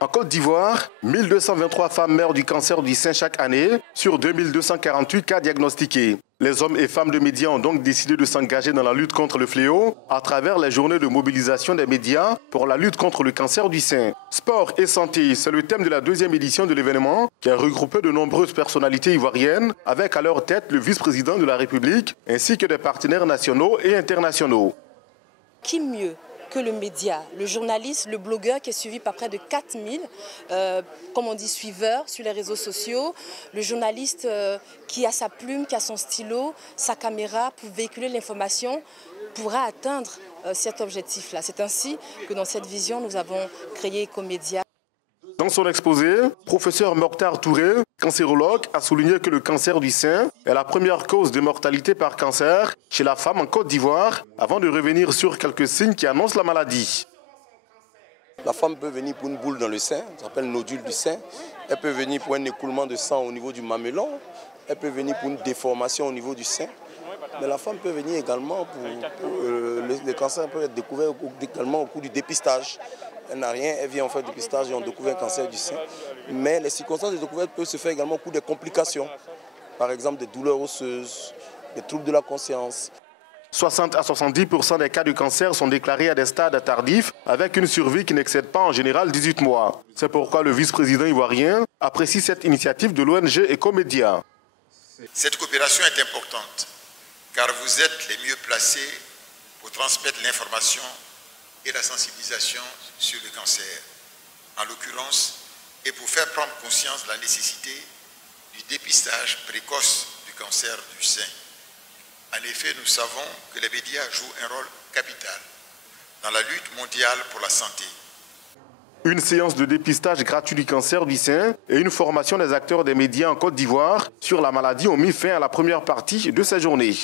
En Côte d'Ivoire, 1223 femmes meurent du cancer du sein chaque année sur 2248 cas diagnostiqués. Les hommes et femmes de médias ont donc décidé de s'engager dans la lutte contre le fléau à travers les journées de mobilisation des médias pour la lutte contre le cancer du sein. Sport et santé, c'est le thème de la deuxième édition de l'événement qui a regroupé de nombreuses personnalités ivoiriennes avec à leur tête le vice-président de la République ainsi que des partenaires nationaux et internationaux. Qui mieux que le média, le journaliste, le blogueur qui est suivi par près de 4000 comme on dit, suiveurs sur les réseaux sociaux, le journaliste qui a sa plume, qui a son stylo, sa caméra pour véhiculer l'information pourra atteindre cet objectif-là. C'est ainsi que dans cette vision, nous avons créé Ecomédia. Dans son exposé, professeur Mokhtar Touré, cancérologue, a souligné que le cancer du sein est la première cause de mortalité par cancer chez la femme en Côte d'Ivoire, avant de revenir sur quelques signes qui annoncent la maladie. La femme peut venir pour une boule dans le sein, ça s'appelle nodule du sein. Elle peut venir pour un écoulement de sang au niveau du mamelon. Elle peut venir pour une déformation au niveau du sein. Mais la femme peut venir également le cancer peut être découvert également au cours du dépistage. Elle n'a rien, elle vient en fait du dépistage et on découvre un cancer du sein. Mais les circonstances de découverte peuvent se faire également au cours des complications. Par exemple des douleurs osseuses, des troubles de la conscience. 60 à 70% des cas de cancer sont déclarés à des stades tardifs avec une survie qui n'excède pas en général 18 mois. C'est pourquoi le vice-président ivoirien apprécie cette initiative de l'ONG Ecomédia. Cette coopération est importante car vous êtes les mieux placés pour transmettre l'information et la sensibilisation sur le cancer, en l'occurrence, et pour faire prendre conscience de la nécessité du dépistage précoce du cancer du sein. En effet, nous savons que les médias jouent un rôle capital dans la lutte mondiale pour la santé. Une séance de dépistage gratuit du cancer du sein et une formation des acteurs des médias en Côte d'Ivoire sur la maladie ont mis fin à la première partie de ces journées.